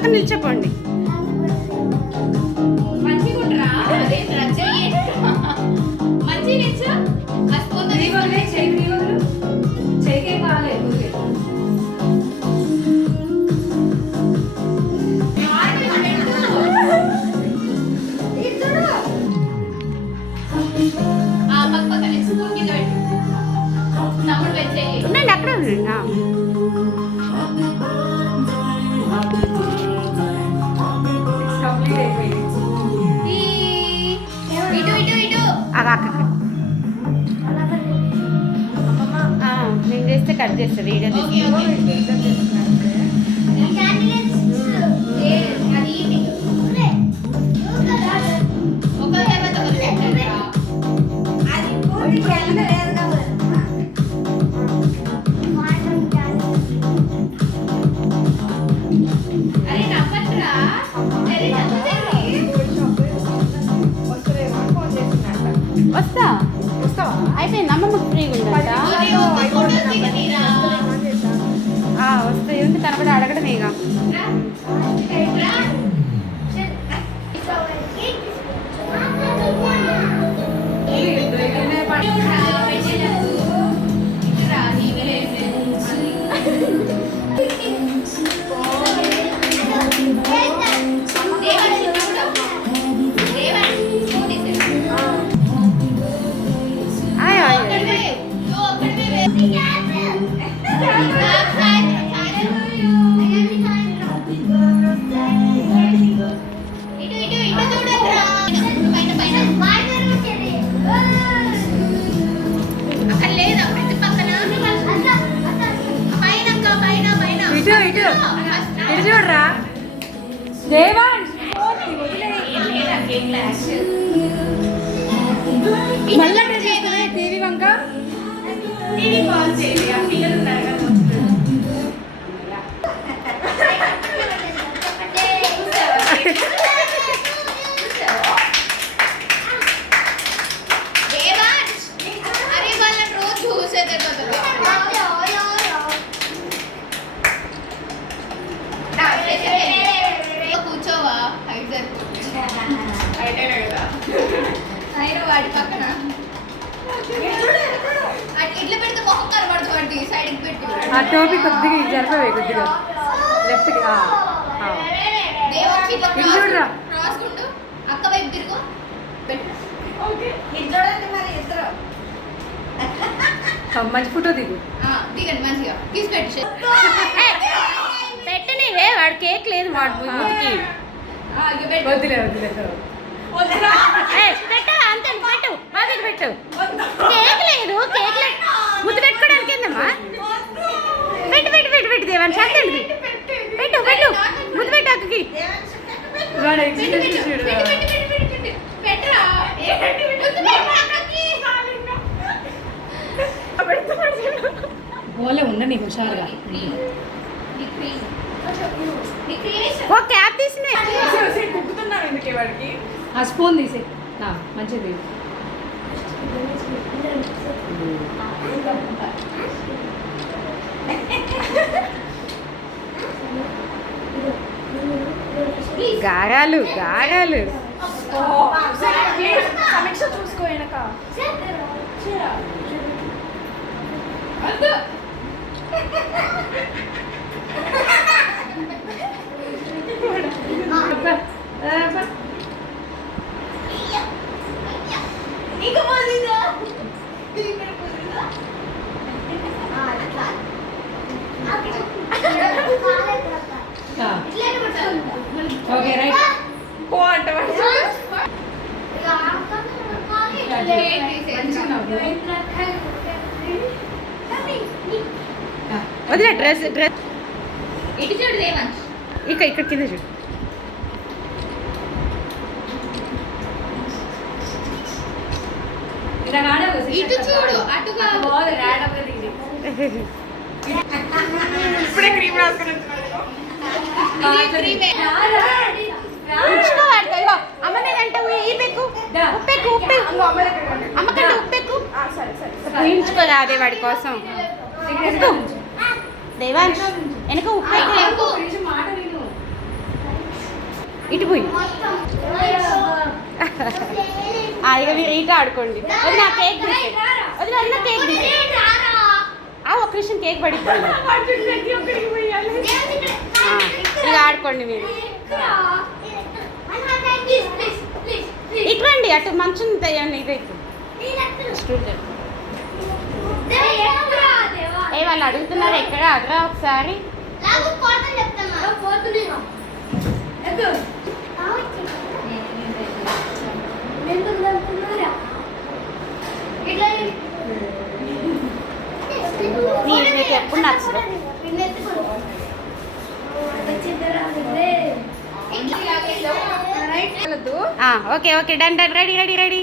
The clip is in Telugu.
పక్కన నిల్చోపోండి. ఉండండి అక్కడ ఉండండి. నేను చేస్తే కట్ చేస్తుంది. వస్తా అయిపోయింది. అమ్మమ్మకి ఫ్రీగా ఉందా? వస్తాయి. ఏంటి తన కూడా అడగడమే ఇక. ఇటు చూడరా దేవాన్. మళ్ళీ టీవీ వంక వాడి పక్కన ఇట్లా పెడితే మొహం కనబడుతుంది. సైడ్కి పెట్టి ఆ టోపీ కొద్దిగా జరపవే, కొద్దిగా లెఫ్ట్కి. చూడరా రాసుకుంటూ అక్క వైపు తిరుగు. మంచి ఫోటో దిగు. దిగండి మంచిగా తీసి పెట్టి పెట్టనివే. వాడు కేక్ లేదు వాడు వద్దులే పెట్టు. అంతే పెట్టు. బాగా పెట్టు. కేక్ లేదు. కేక్ లేదు. ముద్దు పెట్టుకోవడానికి ఏందమ్మా? పెట్టు దేవాన్. చందండి పెట్టు. ముద్దు పెట్టు అక్కకి. ఓలే ఉండని హుషారుగా. ఓ క్యాప్ తీసిన ఆ స్పూన్ తీసే మంచిది. గారాలు సమీక్ష చూసుకో వెనక. Okay right. వదిలే డ్రెస్ ఇటు చూడు దేవన్. ఇక్కడ కింద చూడు. ఇటు చూడు అటు ఇప్పుడే క్రీమ్ రాసుకుని ఊహించుకోదా అదే వాడి కోసం. దేవాంశ్ వెనక ఉప్పు ఇటు పోయి ఇక మీరు ఇటు ఆడుకోండి. అది నా కేక్ తీసే, అది నా కేక్ తీసే. ఒక నిమిషం కేక్ పడిపోయింది. ఇక ఆడుకోండి మీరు. ఇటువంటి అటు మంచం తెయ్యండి. ఇది స్టూడెంట్ వాళ్ళు అడుగుతున్నారు ఎక్కడ అడరా ఒకసారి. మీకు ఎప్పుడు నచ్చదు. Okay okay done done ready ready ready.